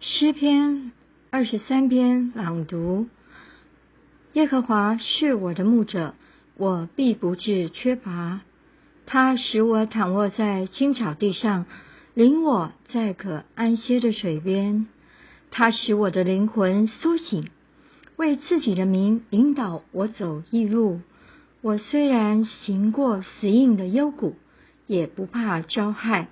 诗篇23篇朗读。耶和华是我的牧者，我必不致缺乏。他使我躺卧在青草地上，领我在可安歇的水边。他使我的灵魂苏醒，为自己的名引导我走义路。我虽然行过死荫的幽谷，也不怕遭害，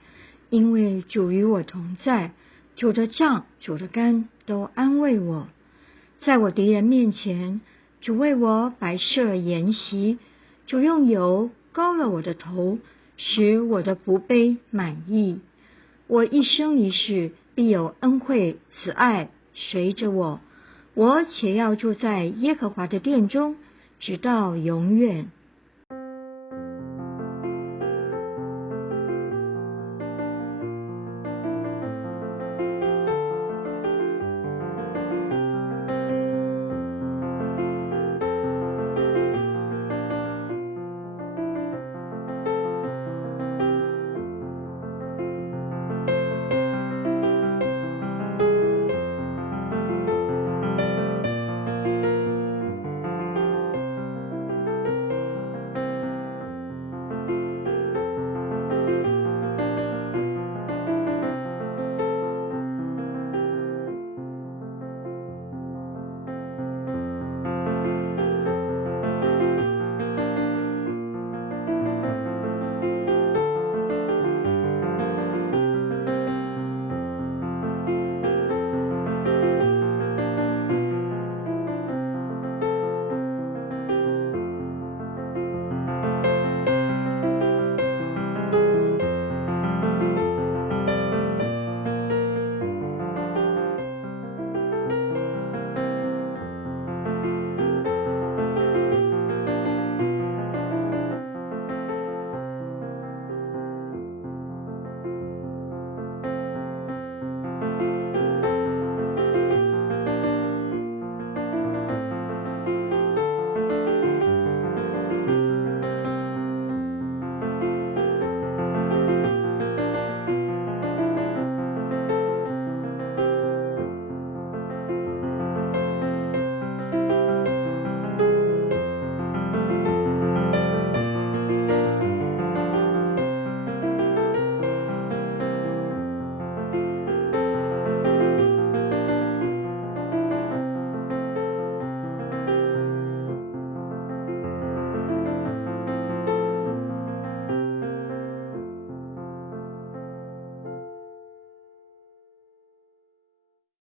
因为主与我同在。主的杖，主的竿都安慰我。在我敌人面前，主为我摆设筵席。主用油膏了我的头，使我的福杯满溢。我一生一世必有恩惠慈爱随着我，我且要住在耶和华的殿中，直到永远。